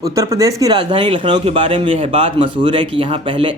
उत्तर प्रदेश की राजधानी लखनऊ के बारे में यह बात मशहूर है कि यहाँ पहले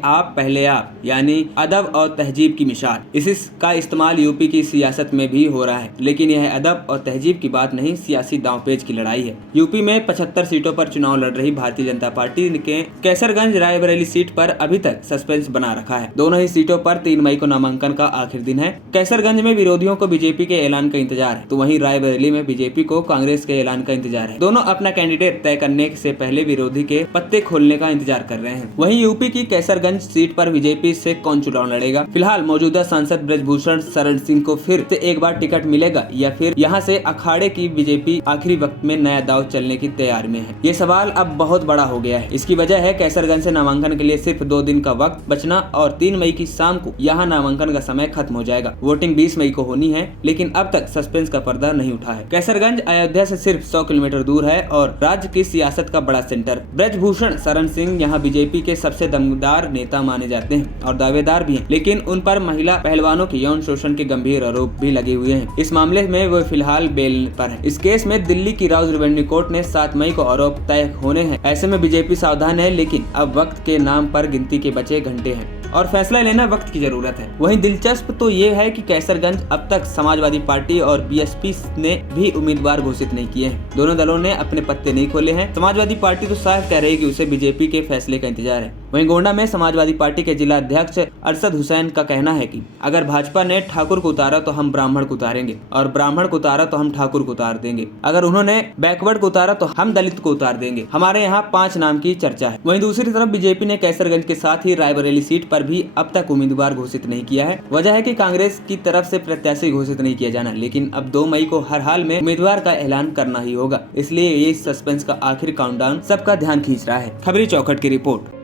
आप यानी अदब और तहजीब की मिसाल। इसका इस्तेमाल यूपी की सियासत में भी हो रहा है, लेकिन यह अदब और तहजीब की बात नहीं, सियासी दांवपेच की लड़ाई है। यूपी में 75 सीटों पर चुनाव लड़ रही भारतीय जनता पार्टी के कैसरगंज रायबरेली सीट पर अभी तक सस्पेंस बना रखा है। दोनों ही सीटों पर 3 मई को नामांकन का आखिरी दिन है। कैसरगंज में विरोधियों को बीजेपी के ऐलान का इंतजार है, तो वहीं रायबरेली में बीजेपी को कांग्रेस के ऐलान का इंतजार है। दोनों अपना कैंडिडेट तय करने से पहले विरोधी के पत्ते खोलने का इंतजार कर रहे हैं। वहीं यूपी की कैसरगंज सीट पर बीजेपी से कौन चुनाव लड़ेगा? फिलहाल मौजूदा सांसद ब्रजभूषण शरण सिंह को फिर से एक बार टिकट मिलेगा या फिर यहां से अखाड़े की बीजेपी आखिरी वक्त में नया दांव चलने की तैयारी में है? ये सवाल अब बहुत बड़ा हो गया है। इसकी वजह है कैसरगंज से नामांकन के लिए सिर्फ 2 दिन का वक्त बचना और 3 मई की शाम को यहाँ नामांकन का समय खत्म हो जाएगा। वोटिंग 20 मई को होनी है, लेकिन अब तक सस्पेंस का पर्दा नहीं उठा है। कैसरगंज अयोध्या से सिर्फ 100 किलोमीटर दूर है और राज्य की सियासत का बड़ा सेंटर। ब्रजभूषण शरण सिंह यहाँ बीजेपी के सबसे दमदार नेता माने जाते हैं और दावेदार भी हैं, लेकिन उन पर महिला पहलवानों के यौन शोषण के गंभीर आरोप भी लगे हुए हैं। इस मामले में वो फिलहाल बेल पर है। इस केस में दिल्ली की राउज रेवेन्यू कोर्ट ने 7 मई को आरोप तय होने हैं। ऐसे में बीजेपी सावधान है, लेकिन अब वक्त के नाम पर गिनती के बचे घंटे हैं और फैसला लेना वक्त की जरूरत है। वहीं दिलचस्प तो ये है कि कैसरगंज अब तक समाजवादी पार्टी और बीएसपी ने भी उम्मीदवार घोषित नहीं किए हैं। दोनों दलों ने अपने पत्ते नहीं खोले हैं। समाजवादी पार्टी तो साफ कह रही है कि उसे बीजेपी के फैसले का इंतजार है। वहीं गोंडा में समाजवादी पार्टी के जिला अध्यक्ष अरशद हुसैन का कहना है कि अगर भाजपा ने ठाकुर को उतारा तो हम ब्राह्मण को उतारेंगे और ब्राह्मण को उतारा तो हम ठाकुर को उतार देंगे। अगर उन्होंने बैकवर्ड को उतारा तो हम दलित को उतार देंगे। हमारे यहाँ 5 नाम की चर्चा है। वहीं दूसरी तरफ बीजेपी ने कैसरगंज के साथ ही रायबरेली सीट पर भी अब तक उम्मीदवार घोषित नहीं किया है। वजह है कि कांग्रेस की तरफ से प्रत्याशी घोषित नहीं किया जाना, लेकिन अब 2 मई को हर हाल में उम्मीदवार का ऐलान करना ही होगा। इसलिए ये सस्पेंस का आखिरी काउंटडाउन सबका ध्यान खींच रहा है। खबरी चौखट की रिपोर्ट।